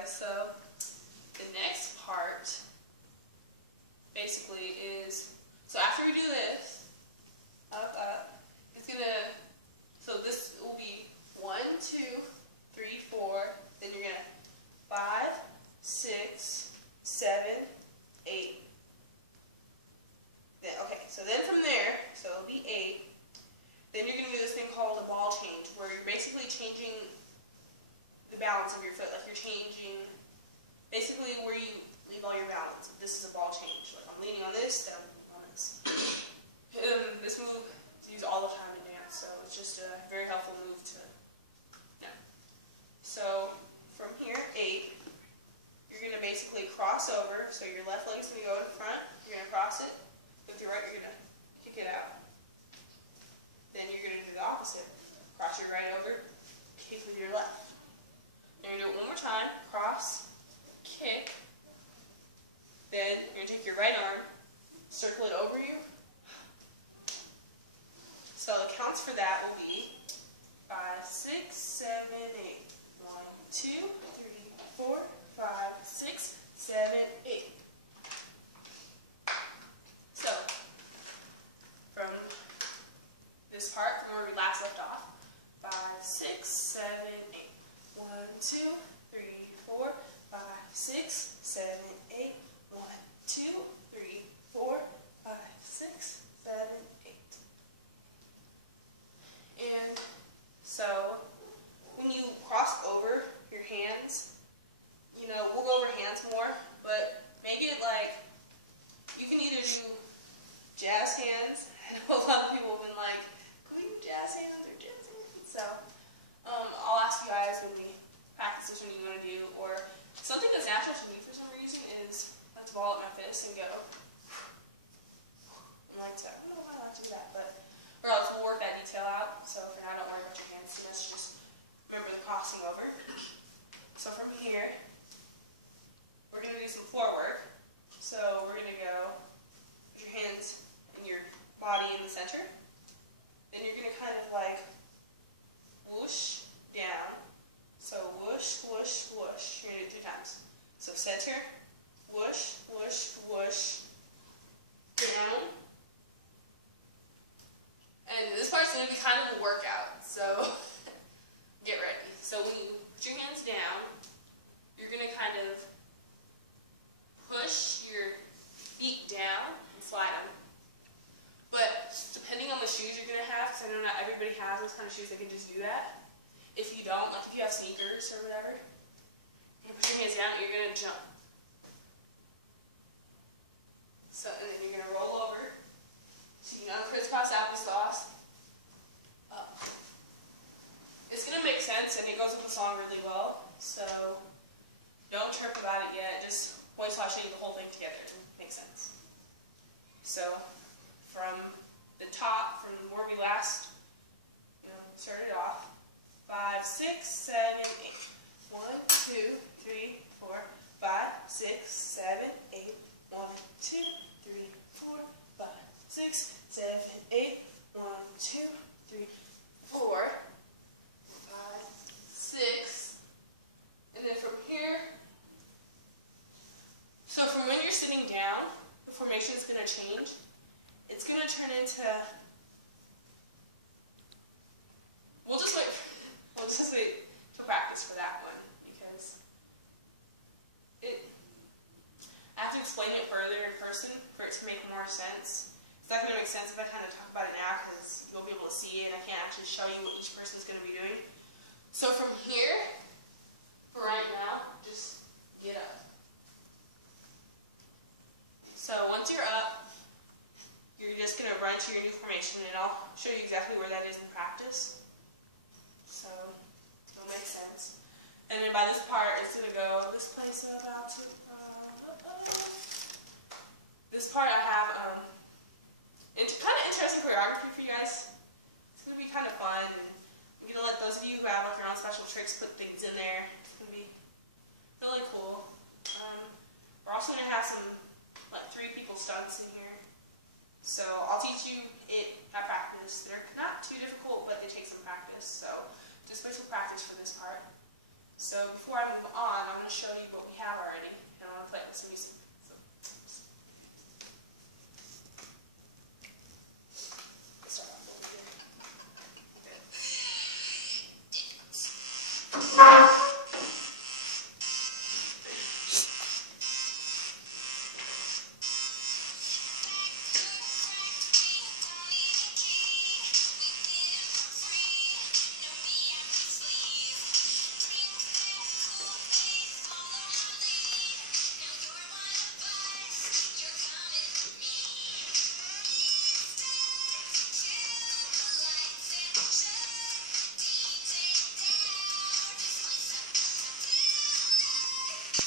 guys, so the next part basically is, so after we do this, up, up, it's gonna, so this will be 1, 2, 3, 4, then you're gonna 5, 6, 7, 8. Then, okay, so then from there, so it'll be 8. Then you're gonna do this thing called a ball change, where you're basically changing the balance of your foot, like you're changing basically where you leave all your balance. This is a ball change. Like I'm leaning on this, then I'm leaning on this. This move is used all the time in dance, so it's just a very helpful move to know. So from here, 8, you're going to basically cross over. So your left leg is going to go in front. You're going to cross it. With your right, you're going to kick it out. Then you're going to do the opposite. Cross your right over, kick with your left. You're going to do it one more time. Cross, kick. Then you're going to take your right arm, circle it over you. So the counts for that will be 5, 6, 7, 8. 1, 2, 3, 4, 5, 6, 7, 8. So from this part, from where we last left off, 5, 6, 7, 8. 1, 2, 3, 4, 5, 6, 7, 8. 1, 2, 3, 4, 5, 6, 7, 8. And so when you cross over your hands, you know, we'll go over hands more, but make it like you can either do jazz hands. I know a lot of people have been like, can we do jazz hands or jazz hands? So I'll ask you guys when we practice this, what you want to do, or something that's natural to me for some reason is let's ball up my fist and go. And like so. I don't know why I like to do that, but or else we'll work that detail out. So for now, don't worry about your hands. So let's just remember the crossing over. So from here, we're going to do some floor work. So we're going to go put your hands and your body in the center. Then you're going to kind of like whoosh down. So whoosh, whoosh, whoosh. You're going to do it 3 times. So center, whoosh, whoosh, whoosh, down. And this part's going to be kind of a workout, so get ready. So when you put your hands down, you're going to kind of push your feet down and slide them. But depending on the shoes you're going to have, because I know not everybody has those kind of shoes that can just do that. If you don't, like if you have sneakers or whatever, you put your hands down and you're going to jump. So, and then you're going to roll over. So you know, crisscross applesauce. Up. It's going to make sense and it goes with the song really well. So don't trip about it yet. Just wait till I show you the whole thing together. It makes sense. So from the top, from where we last started off, 5, 6, 7, 8. 1, 2, 3, 4, 5, 6, 7, 8. 1, 2, 3, 4, 5, 6, 7, 8. 1, 2, 3, 4, 5, 6. And then from here, so from when you're sitting down, the formation is going to change. It's going to turn into, we'll just wait to practice for that one, because I have to explain it further in person for it to make more sense. It's not going to make sense if I kind of talk about it now, because you'll be able to see it and I can't actually show you what each person is going to be doing. So from here, for right now, just get up. So once you're up, you're just going to run to your new formation, and I'll show you exactly where that is in practice. So it'll make sense. And then by this part, it's going to go this place about to. This part I have kind of interesting choreography for you guys. It's going to be kind of fun. And I'm going to let those of you who have like your own special tricks put things in there. It's going to be really cool. We're also going to have some like 3 people stunts in here. So I'll teach you it at practice. They're not too difficult, but they take some practice. So just wait till practice for this part. So before I move on, I'm going to show you what we have already, and I'm going to play with some music. So, let's start off over here.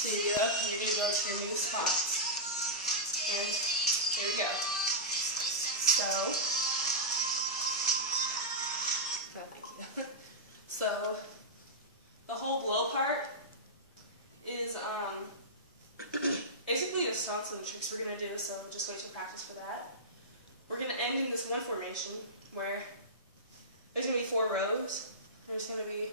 So you're going to go to your new spots. And here we go. So, oh, thank you. So, the whole blow part is basically the stunts and the tricks we're going to do, so just wait to practice for that. We're going to end in this one formation where there's going to be 4 rows. There's going to be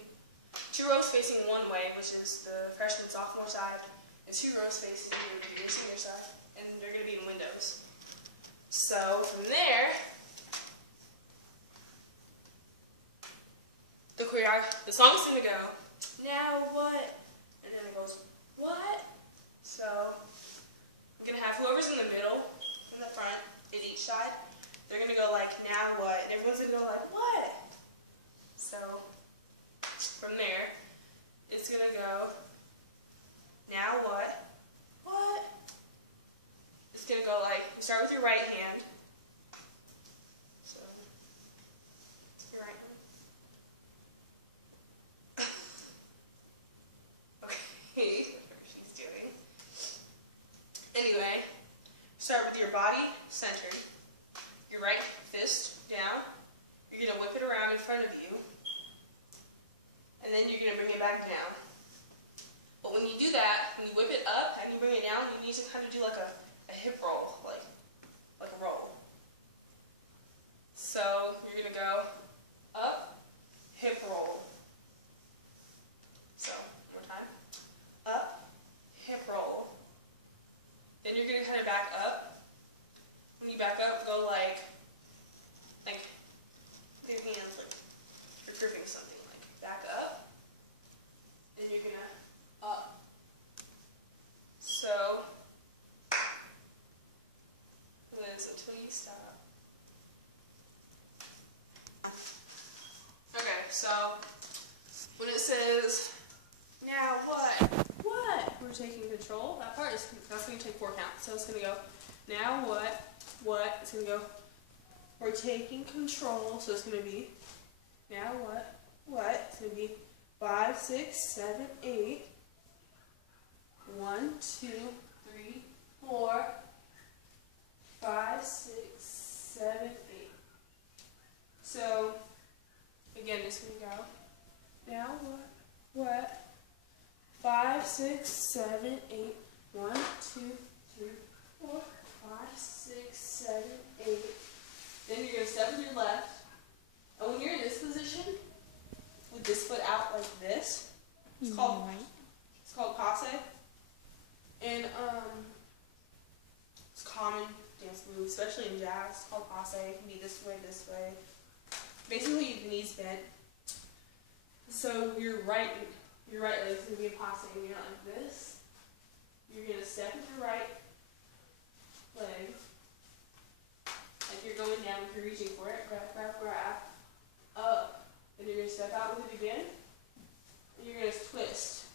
2 rows facing one way, which is the freshman sophomore side, and 2 rows facing the senior side, and they're going to be in windows. So from there, the song's going to go, now what? And then it goes, what? So I'm going to have whoever's in the middle, in the front, at each side, they're going to go like, now what? And everyone's going to go like, what? So from there, it's going to go, now what? What? It's going to go like, you start with your right hand. So, your right hand. Okay, whatever she's doing. Anyway, start with your body centered, your right fist down. You're going to whip it around in front of you. And then you're going to bring it back down. But when you do that, when you whip it up and you bring it down, you need to kind of do like a hip roll, like a roll. So you're going to go up, hip roll. So, one more time. Up, hip roll. Then you're going to kind of back up. When you back up, go like put your hands like you're gripping something, like back up. Then you're going to up. So, Liz, until you stop. Okay, so when it says, now what? What? We're taking control. That part is, that's going to take 4 counts. So it's going to go, now what? What? It's going to go, we're taking control. So it's going to be, now what? What? It's going to be 5, 6, 7, 8. 1, 2, 3, 4, 5, 6, 7, 8. So, again, it's going to go, now what? What? 5, 6, 7, 8. 1, 2, 3, 4, 5, 6, 7, 8. Then you're going to step with your left. And when you're in this position, with this foot out like this, it's called passe. And it's a common dance move, especially in jazz. It's called passe. It can be this way, this way. Basically, your knees bent. So your right leg is going to be a passe. And you're like this. You're going to step with your right leg. Like you're going down, you're reaching for it. Grab, grab, grab. Up. Then you're going to step out with it again. And you're going to twist.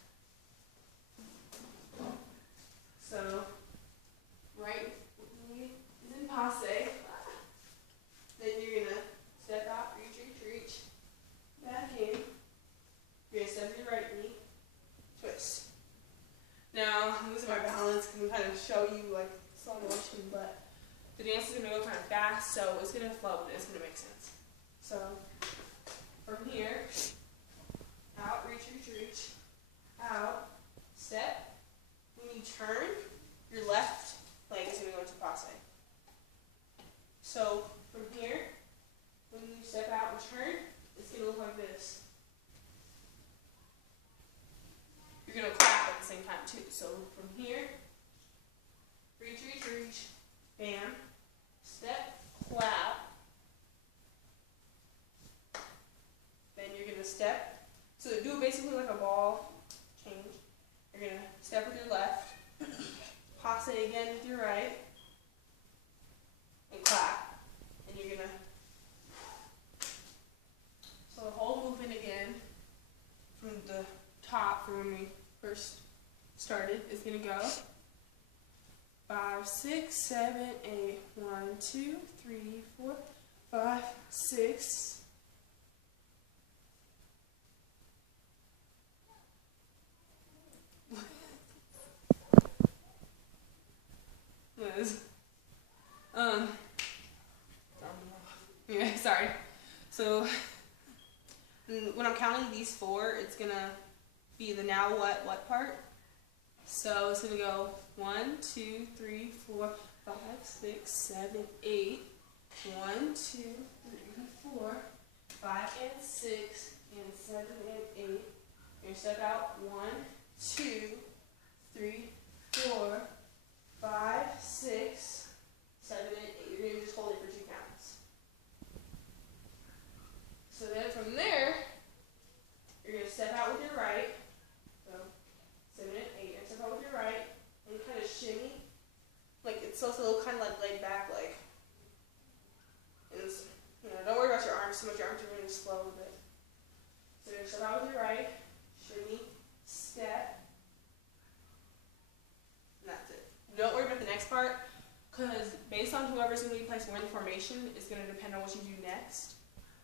So, right knee is in passe. Then you're going to step out, reach, reach, reach. Back in. You're going to step your right knee. Twist. Now, I'm losing my balance because I'm kind of show you like slow motion, but the dance is going to go kind of fast, so it's going to flow, but it's going to make sense. So, from here, out, reach, reach, reach, out, step. When you turn, your left leg is going to go into passe. So, from here, when you step out and turn, it's going to look like this. count too. So from here, reach, reach, reach, bam, step, clap. Then you're gonna step. So do basically like a ball change. You're gonna step with your left, pass it again with your right, and clap. And you're gonna, so the whole movement again, from the top, from when we first started, is gonna go 5, 6, 7, 8, 1, 2, 3, 4, 5, 6. Yeah, sorry. So when I'm counting these 4, it's gonna be the now what part. So it's gonna go 1, 2, 3, 4, 5, 6, 7, 8. 1, 2, 3, 4, 5 and 6 and 7 and 8. You're gonna step out 1, 2, 3, 4, 5, 6, 7, and 8. You're gonna just hold it for 2 counts. So then from there, you're gonna step out with your right. So 7 and 8. You're gonna step out with your right and kind of shimmy. Like it's also a little kind of like laid back, like. It's, you know, don't worry about your arms so much. Your arms are moving slow a bit. So you're gonna step out with your right, shimmy, step, and that's it. Don't worry about the next part, because based on whoever's going to be placed more in the formation, it's going to depend on what you do next.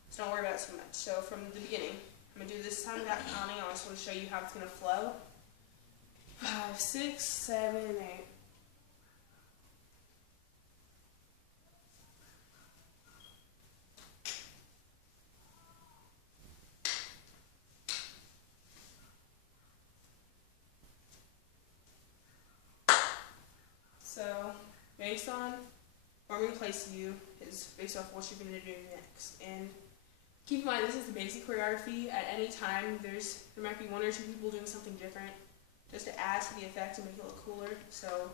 So don't worry about it too much. So from the beginning, I'm going to do this time without counting. I just want to show you how it's going to flow. 5, 6, 7, 8. So, based on where I'm going to place you is based off what you're going to do next. And keep in mind, this is the basic choreography. At any time, there might be 1 or 2 people doing something different, just to add to the effect and make it look cooler. So,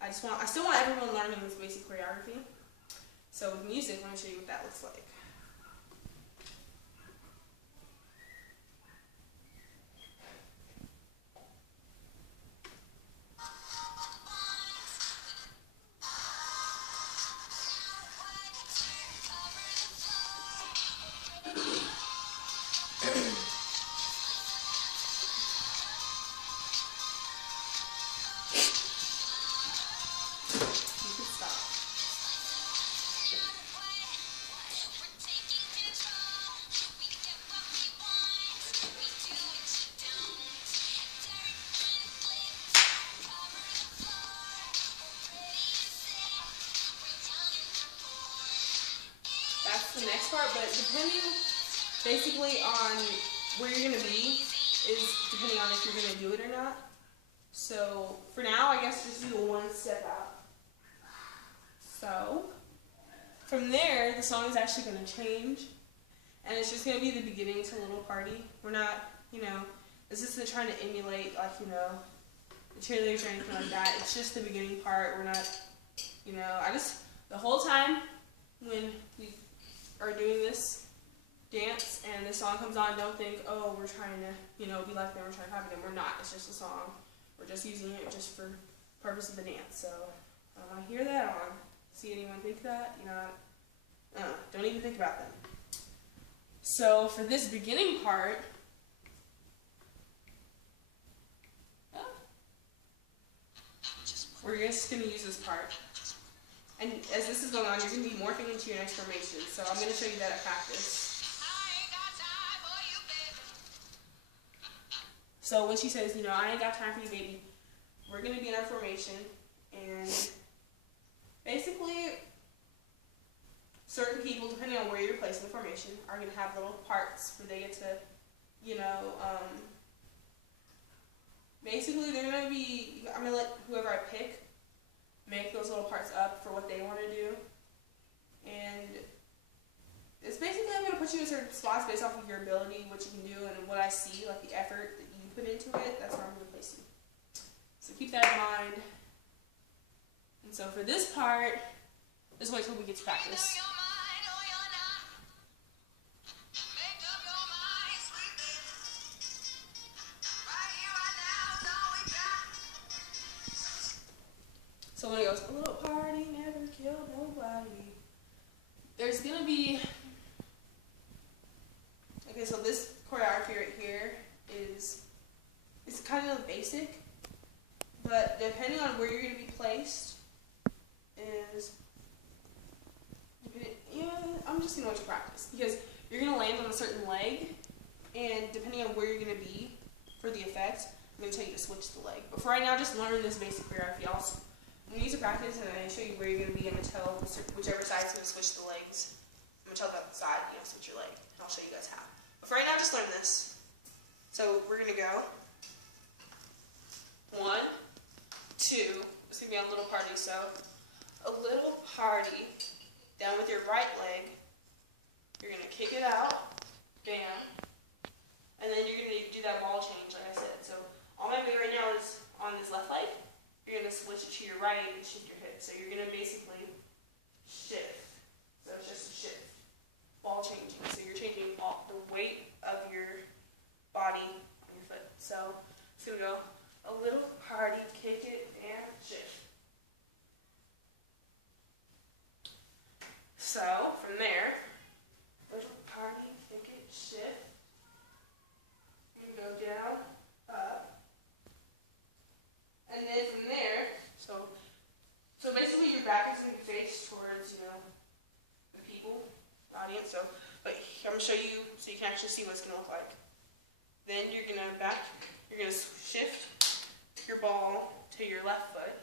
I still want everyone learning this basic choreography. So with music, let me show you what that looks like. The next part, but depending basically on where you're going to be is depending on if you're going to do it or not. So for now, I guess just do the 1 step out. So from there, the song is actually going to change, and it's just going to be the beginning to Little Party. We're not, this isn't trying to emulate like, the cheerleaders or anything like that. It's just the beginning part. We're not, the whole time when we are doing this dance and the song comes on, don't think, oh, we're trying to, be like them, we're trying to copy them. We're not. It's just a song. We're just using it just for purpose of the dance. So I don't want to hear that. I don't want to see anyone think that. Don't even think about them. So for this beginning part, we're just going to use this part. And as this is going on, you're going to be morphing into your next formation. So I'm going to show you that at practice. So when she says, I ain't got time for you, baby, we're going to be in our formation. And basically, certain people, depending on where you're placed in the formation, are going to have little parts where they get to, basically they're going to be, I'm going to let whoever I pick make those little parts up for what they want to do. And it's basically, I'm going to put you in certain spots based off of your ability, what you can do, and what I see, like the effort that you put into it. That's where I'm going to place you. for this part, just wait till we get to practice. So when it goes, a little party never killed nobody, there's gonna be, okay, so this choreography right here is kind of basic, but depending on where you're gonna be placed is, yeah, I'm just gonna let you practice, because you're gonna land on a certain leg, and depending on where you're gonna be for the effect, I'm gonna tell you to switch the leg. But for right now, just learn this basic choreography. When you use to practice, and I show you where you're going to be, I'm going to tell whichever side is going to switch the legs. I'm going to tell that side, switch your leg. And I'll show you guys how. But for right now, just learn this. So we're going to go 1, 2. It's going to be a little party. So a little party. Down with your right leg. You're going to kick it out. Bam. And then you're going to do that ball change, like I said. So all my weight right now is on this left leg. You're going to switch it to your right and shift your hip. So you're going to basically shift. So it's just a shift. Ball changing. So you're changing the weight of your body on your foot. So it's going to go a little party, kick it, and shift. So from there, little party, kick it, shift. You go down, up. And then from there, so basically your back is going to be faced towards, the people, the audience. So, but I'm going to show you so you can actually see what it's going to look like. Then you're going to shift your ball to your left foot.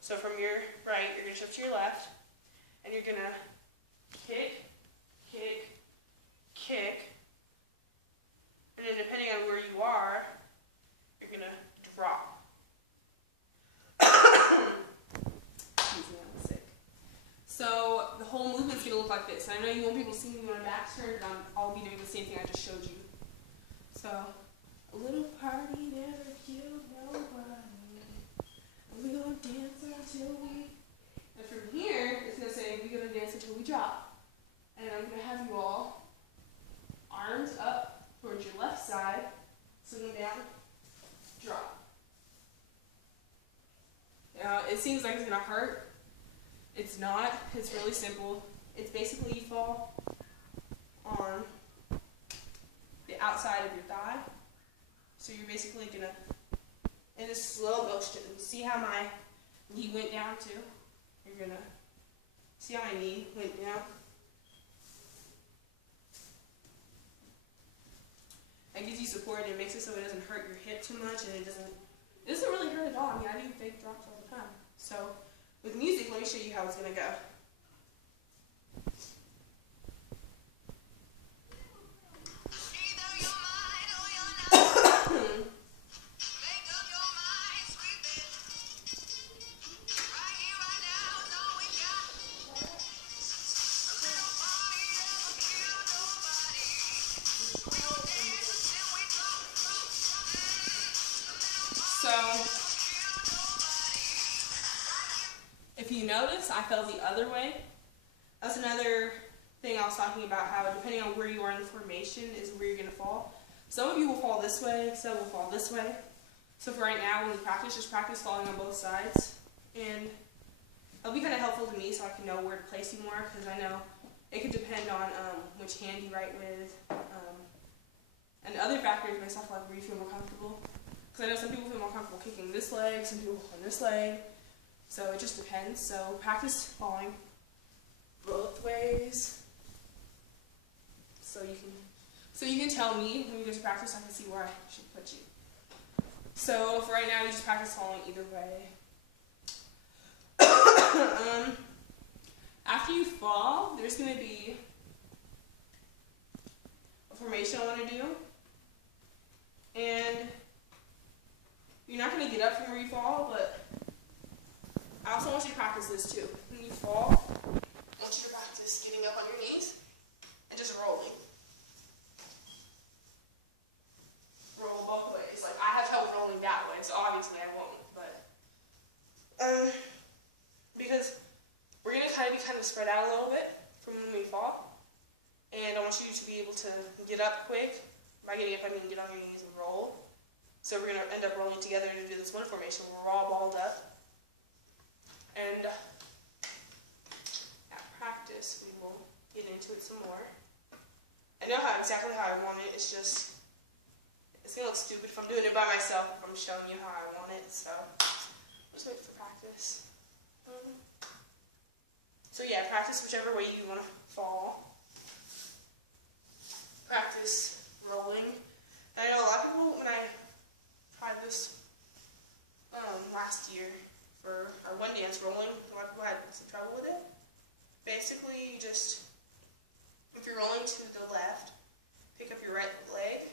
So from your right, you're going to shift to your left, and you're going to kick, kick, kick, and then depending on where you are, you're going to drop. So the whole movement's going to look like this. And I know you won't be able to see me when my back's turned, but I'll be doing the same thing I just showed you. So, a little party never killed nobody. And we're going to dance until we... And from here, it's going to say, we're going to dance until we drop. And I'm going to have you all arms up towards your left side, sitting down, drop. Now, it seems like it's going to hurt. It's not. It's really simple. It's basically you fall on the outside of your thigh. So you're basically going to, in a slow motion, see how my knee went down too? You're going to see how my knee went down? That gives you support and it makes it so it doesn't hurt your hip too much, and it doesn't really hurt at all. I mean, I do fake drops all the time. So with music, let me show you how it's going to go. So, if you notice, I fell the other way. That's another thing I was talking about, how depending on where you are in the formation is where you're going to fall. Some of you will fall this way, some will fall this way. So for right now, when we practice, just practice falling on both sides. And it'll be kind of helpful to me so I can know where to place you more, because I know it could depend on which hand you write with, and other factors based off like where you feel more comfortable. Because I know some people feel more comfortable kicking this leg, some people on this leg. So it just depends. So practice falling both ways. So you can tell me when you go to practice, I can see where I should put you. So for right now, you just practice falling either way. After you fall, there's going to be a formation I want to do. And you're not going to get up from where you fall, but I also want you to practice this too. When you fall, I want you to practice getting up on your knees and just rolling. Roll both ways. Like, I have trouble rolling that way, so obviously I won't, but because we're going to be kind of spread out a little bit from when we fall. And I want you to be able to get up quick. By getting up, I mean get on your knees and roll. So we're going to end up rolling together to do this one formation where we're all balled up. And at practice, we will get into it some more. I know exactly how I want it. It's just, it's going to look stupid if I'm doing it by myself, if I'm showing you how I want it. So just wait for practice. So yeah, practice whichever way you want to fall. Practice rolling. And I know a lot of people, when I tried this last year for our one dance rolling, a lot of people had some trouble with it. Basically, you just, if you're rolling to the left, pick up your right leg,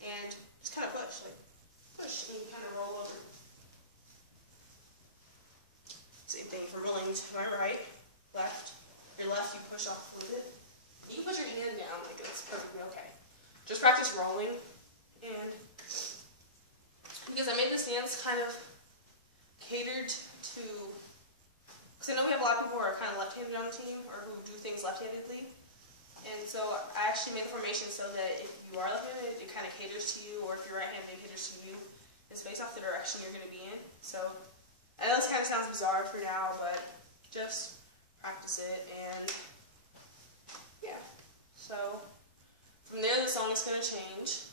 and just kind of push, like push, and you kind of roll over. Same thing for rolling to my right, left. Your left, you push off a little bit. You can put your hand down, like it's perfectly okay. Just practice rolling, and because I made this dance kind of catered to, because I know we have a lot of people who are kind of left-handed on the team, or who do things left-handedly, and so I actually made the formation so that if you are left-handed, it kind of caters to you, or if you're right-handed, it caters to you. It's based off the direction you're going to be in. So I know this kind of sounds bizarre for now, but just practice it, and yeah. So from there, the song is going to change.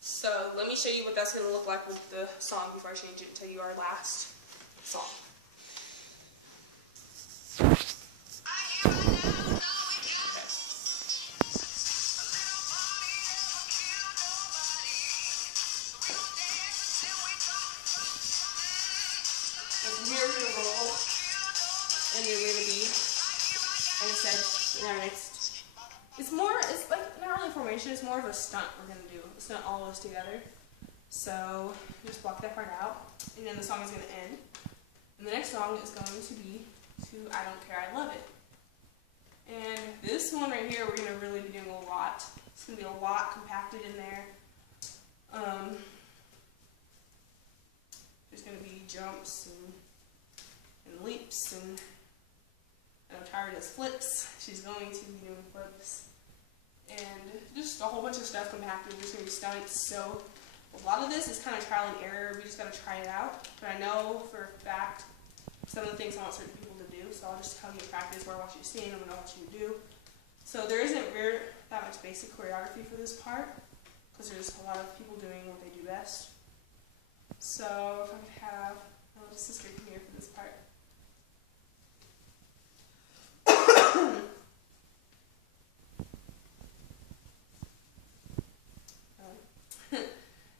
So let me show you what that's going to look like with the song before I change it and tell you our last song. Here we're going to roll, and you're going to be, like I said, in our next, it's like not really a formation, it's more of a stunt we're going to do. A stunt all of us together. So just block that part out, and then the song is going to end. And the next song is going to be to I Don't Care, I Love It. And this one right here, we're going to really be doing a lot. It's going to be a lot compacted in there. There's going to be jumps and leaps, and I know Tyra does flips. She's going to be doing flips, and just a whole bunch of stuff compacted. There's going to be stunts, so a lot of this is kind of trial and error. We just got to try it out, but I know for a fact some of the things I want certain people to do, so I'll just tell you in practice where I want you to stand and what I want you to do. So there isn't that much basic choreography for this part, because there's a lot of people doing what they do best. So if I could have my little sister come here for this part.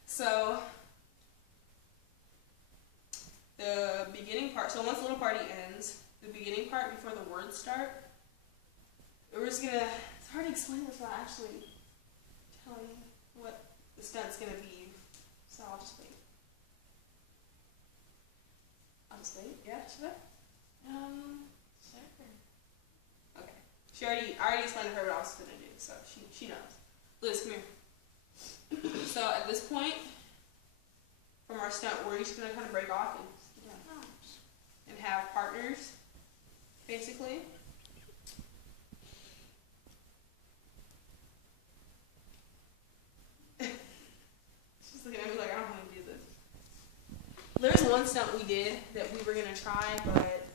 So the beginning part, so once the little party ends, the beginning part before the words start, we're just gonna, it's hard to explain this without actually telling you what the stunt's gonna be, so I'll just wait. I'll just wait, yeah, should I? Sure. Okay. I already explained to her what I was gonna do, so she knows. Liz, come here. So at this point, from our stunt, we're just going to kind of break off and have partners, basically. She's looking at me like, I don't want to do this. There's one stunt we did that we were going to try, but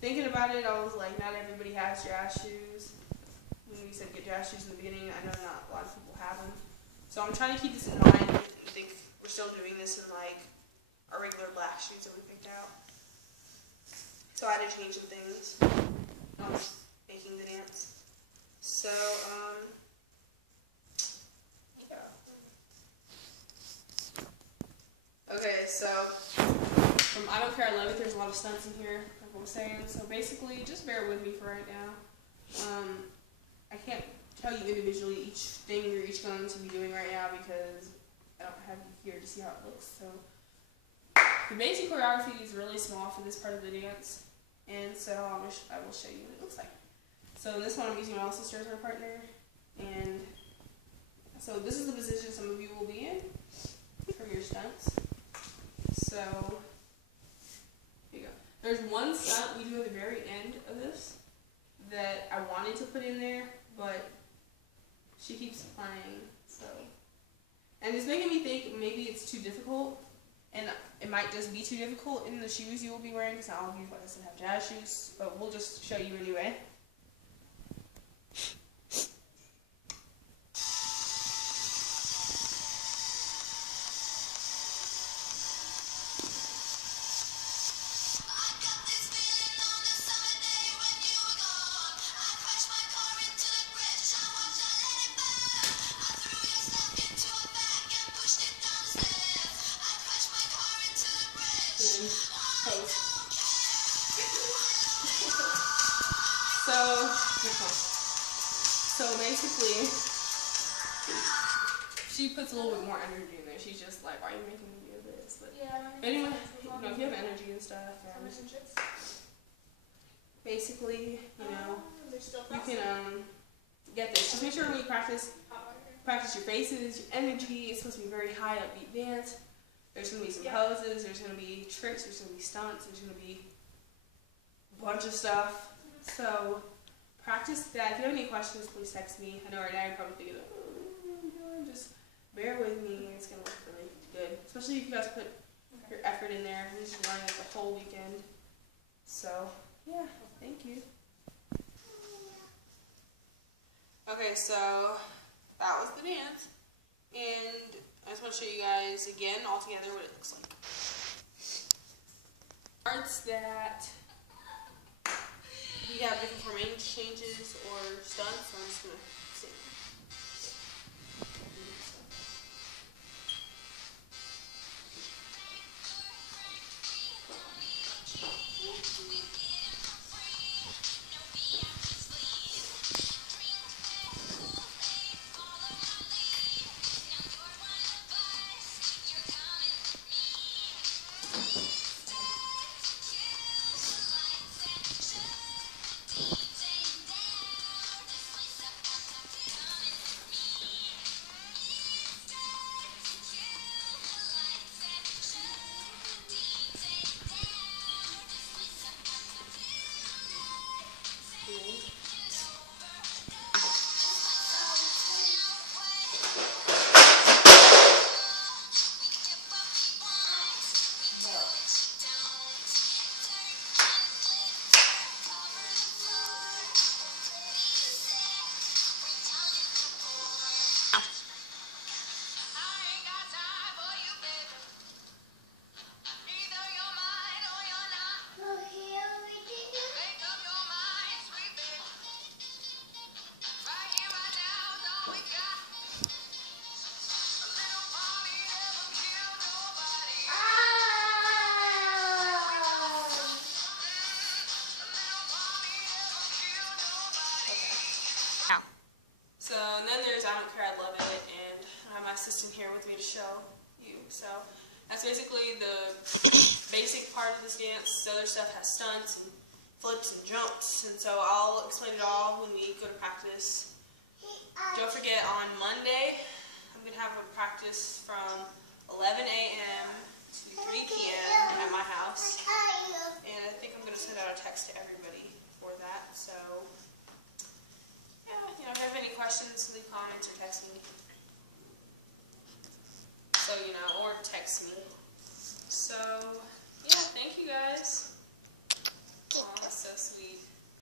thinking about it, I was like, not everybody has jazz shoes. When we said get jazz shoes in the beginning, I know not a lot of people have them. So I'm trying to keep this in mind and think we're still doing this in like our regular black shoes that we picked out. So I had to change some things making the dance. So, yeah. Okay, so from I Don't Care, I Love It, there's a lot of stunts in here, like I was saying. So basically, just bear with me for right now. I can't tell you individually each thing you're each going to be doing right now because I don't have you here to see how it looks. So the basic choreography is really small for this part of the dance, and so I will show you what it looks like. So this one I'm using my little sister as my partner, and So this is the position some of you will be in from your stunts. So here you go. There's one stunt we do at the very end of this that I wanted to put in there, but she keeps playing, so. And it's making me think maybe it's too difficult, and it might just be too difficult in the shoes you will be wearing, because not all of you, like I said, have jazz shoes, but we'll just show you anyway. So basically, she puts a little bit more energy in there. She's just like, why are you making me do this? But anyway, if you have energy and stuff, basically, you can get this. Just make sure when you practice your faces, your energy. It's supposed to be very high upbeat dance. There's going to be some poses, there's going to be tricks, there's going to be stunts, there's going to be a bunch of stuff. So practice that. If you have any questions, please text me. I know right now you're probably thinking, just bear with me. It's going to look really good. Especially if you guys put your effort in there. We're just learning it the whole weekend. So, yeah, thank you. Okay, so that was the dance. And I just want to show you guys again all together what it looks like. Parts that we have different formation changes or stunts, so I'm just going to see. So, and then there's I Don't Care, I Love It, and I have my assistant here with me to show you. So, that's basically the basic part of this dance. The other stuff has stunts and flips and jumps, and so I'll explain it all when we go to practice. Don't forget, on Monday, I'm going to have a practice from 11 a.m. to 3 p.m. at my house, and I think I'm going to send out a text to everybody for that, so if you have any questions, leave comments or text me. So, or text me. So, yeah, thank you guys.